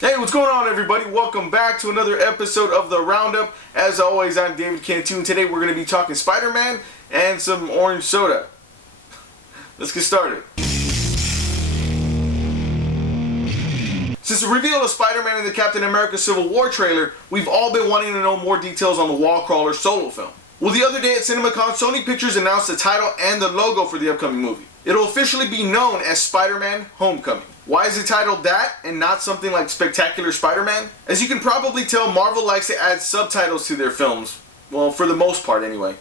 Hey, what's going on, everybody? Welcome back to another episode of the Roundup. As always, I'm David Cantu. Today we're going to be talking Spider-Man and some orange soda. Let's get started. Since the reveal of Spider-Man in the Captain America Civil War trailer, we've all been wanting to know more details on the Wall Crawler solo film. Well, the other day at CinemaCon, Sony Pictures announced the title and the logo for the upcoming movie. It'll officially be known as Spider-Man Homecoming. Why is it titled that and not something like Spectacular Spider-Man? As you can probably tell, Marvel likes to add subtitles to their films. Well, for the most part anyway.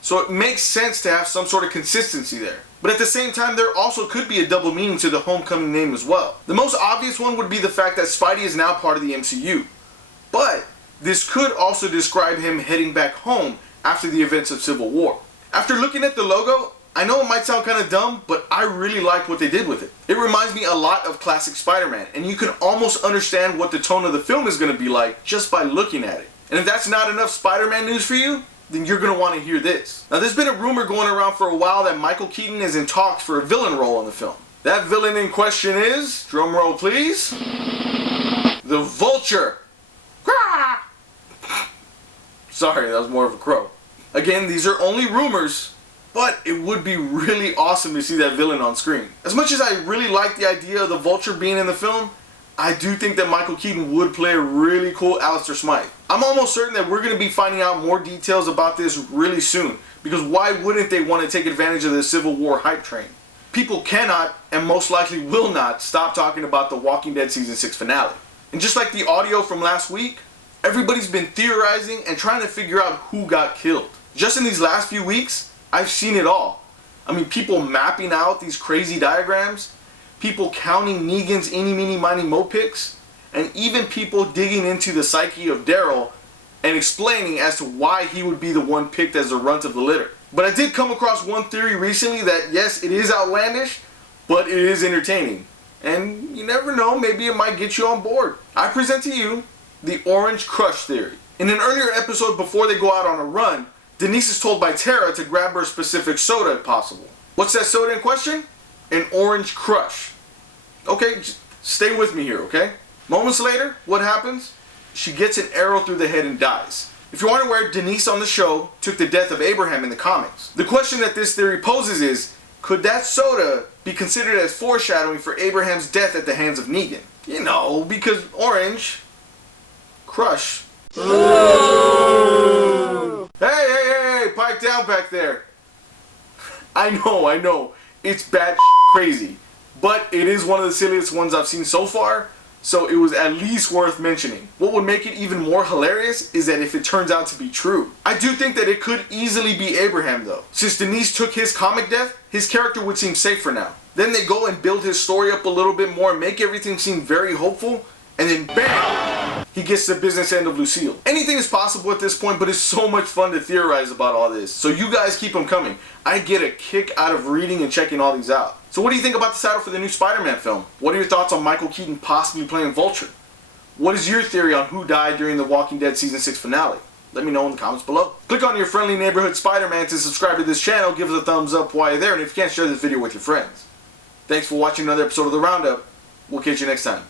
So it makes sense to have some sort of consistency there. But at the same time, there also could be a double meaning to the Homecoming name as well. The most obvious one would be the fact that Spidey is now part of the MCU. But this could also describe him heading back home after the events of Civil War. After looking at the logo, I know it might sound kind of dumb, but I really like what they did with it. It reminds me a lot of classic Spider-Man, and you can almost understand what the tone of the film is going to be like just by looking at it. And if that's not enough Spider-Man news for you, then you're going to want to hear this. Now, there's been a rumor going around for a while that Michael Keaton is in talks for a villain role in the film. That villain in question is, drum roll please, the Vulture. Sorry, that was more of a crow. Again, these are only rumors, but it would be really awesome to see that villain on screen. As much as I really like the idea of the Vulture being in the film, I do think that Michael Keaton would play a really cool Alistair Smythe. I'm almost certain that we're going to be finding out more details about this really soon, because why wouldn't they want to take advantage of the Civil War hype train? People cannot, and most likely will not, stop talking about the Walking Dead Season 6 finale. And just like the audio from last week, everybody's been theorizing and trying to figure out who got killed. Just in these last few weeks, I've seen it all. I mean, people mapping out these crazy diagrams, people counting Negan's eeny, meeny, miny, mo picks, and even people digging into the psyche of Daryl and explaining as to why he would be the one picked as the runt of the litter. But I did come across one theory recently that, yes, it is outlandish, but it is entertaining. And you never know, maybe it might get you on board. I present to you the Orange Crush theory. In an earlier episode before they go out on a run, Denise is told by Tara to grab her a specific soda if possible. What's that soda in question? An Orange Crush. Okay, just stay with me here, okay? Moments later, what happens? She gets an arrow through the head and dies. If you're unaware, Denise on the show took the death of Abraham in the comics. The question that this theory poses is, could that soda be considered as foreshadowing for Abraham's death at the hands of Negan? You know, because Orange Crush. Hey, pipe down back there. I know, it's bat crazy, but it is one of the silliest ones I've seen so far, so it was at least worth mentioning. What would make it even more hilarious is that if it turns out to be true. I do think that it could easily be Abraham though. Since Denise took his comic death, his character would seem safe for now. Then they go and build his story up a little bit more, make everything seem very hopeful, and then bam! He gets the business end of Lucille. Anything is possible at this point, but it's so much fun to theorize about all this. So you guys keep them coming. I get a kick out of reading and checking all these out. So what do you think about the title for the new Spider-Man film? What are your thoughts on Michael Keaton possibly playing Vulture? What is your theory on who died during the Walking Dead Season 6 finale? Let me know in the comments below. Click on your friendly neighborhood Spider-Man to subscribe to this channel. Give us a thumbs up while you're there, and if you can, share this video with your friends. Thanks for watching another episode of The Roundup. We'll catch you next time.